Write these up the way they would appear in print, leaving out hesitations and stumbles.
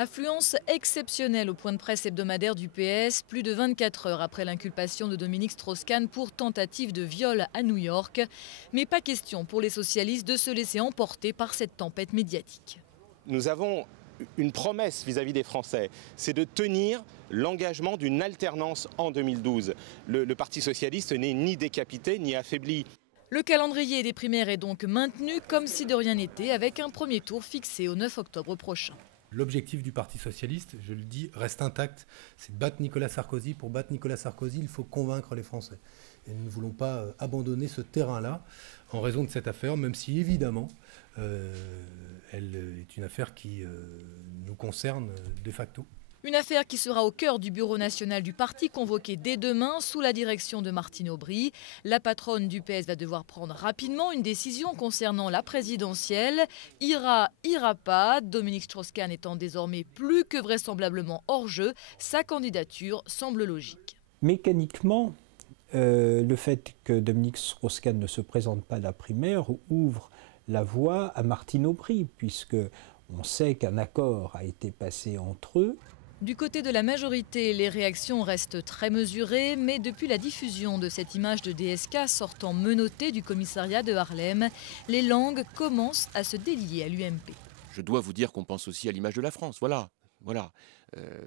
Affluence exceptionnelle au point de presse hebdomadaire du PS, plus de 24 heures après l'inculpation de Dominique Strauss-Kahn pour tentative de viol à New York. Mais pas question pour les socialistes de se laisser emporter par cette tempête médiatique. Nous avons une promesse vis-à-vis des Français, c'est de tenir l'engagement d'une alternance en 2012. Le Parti socialiste n'est ni décapité ni affaibli. Le calendrier des primaires est donc maintenu comme si de rien n'était, avec un premier tour fixé au 9 octobre prochain. L'objectif du Parti socialiste, je le dis, reste intact. C'est de battre Nicolas Sarkozy. Pour battre Nicolas Sarkozy, il faut convaincre les Français. Et nous ne voulons pas abandonner ce terrain-là en raison de cette affaire, même si évidemment, elle est une affaire qui nous concerne de facto. Une affaire qui sera au cœur du bureau national du parti convoqué dès demain sous la direction de Martine Aubry. La patronne du PS va devoir prendre rapidement une décision concernant la présidentielle. Ira pas, Dominique Strauss-Kahn étant désormais plus que vraisemblablement hors jeu, sa candidature semble logique. Mécaniquement, le fait que Dominique Strauss-Kahn ne se présente pas à la primaire ouvre la voie à Martine Aubry, puisque on sait qu'un accord a été passé entre eux. Du côté de la majorité, les réactions restent très mesurées, mais depuis la diffusion de cette image de DSK sortant menottée du commissariat de Harlem, les langues commencent à se délier à l'UMP. Je dois vous dire qu'on pense aussi à l'image de la France, voilà.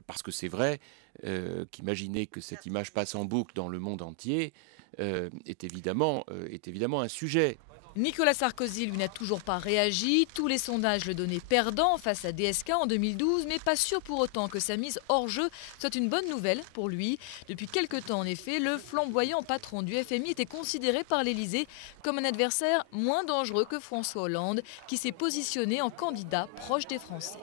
Parce que c'est vrai qu'imaginer que cette image passe en boucle dans le monde entier est évidemment un sujet. Nicolas Sarkozy, lui, n'a toujours pas réagi. Tous les sondages le donnaient perdant face à DSK en 2012, mais pas sûr pour autant que sa mise hors jeu soit une bonne nouvelle pour lui. Depuis quelque temps, en effet, le flamboyant patron du FMI était considéré par l'Élysée comme un adversaire moins dangereux que François Hollande, qui s'est positionné en candidat proche des Français.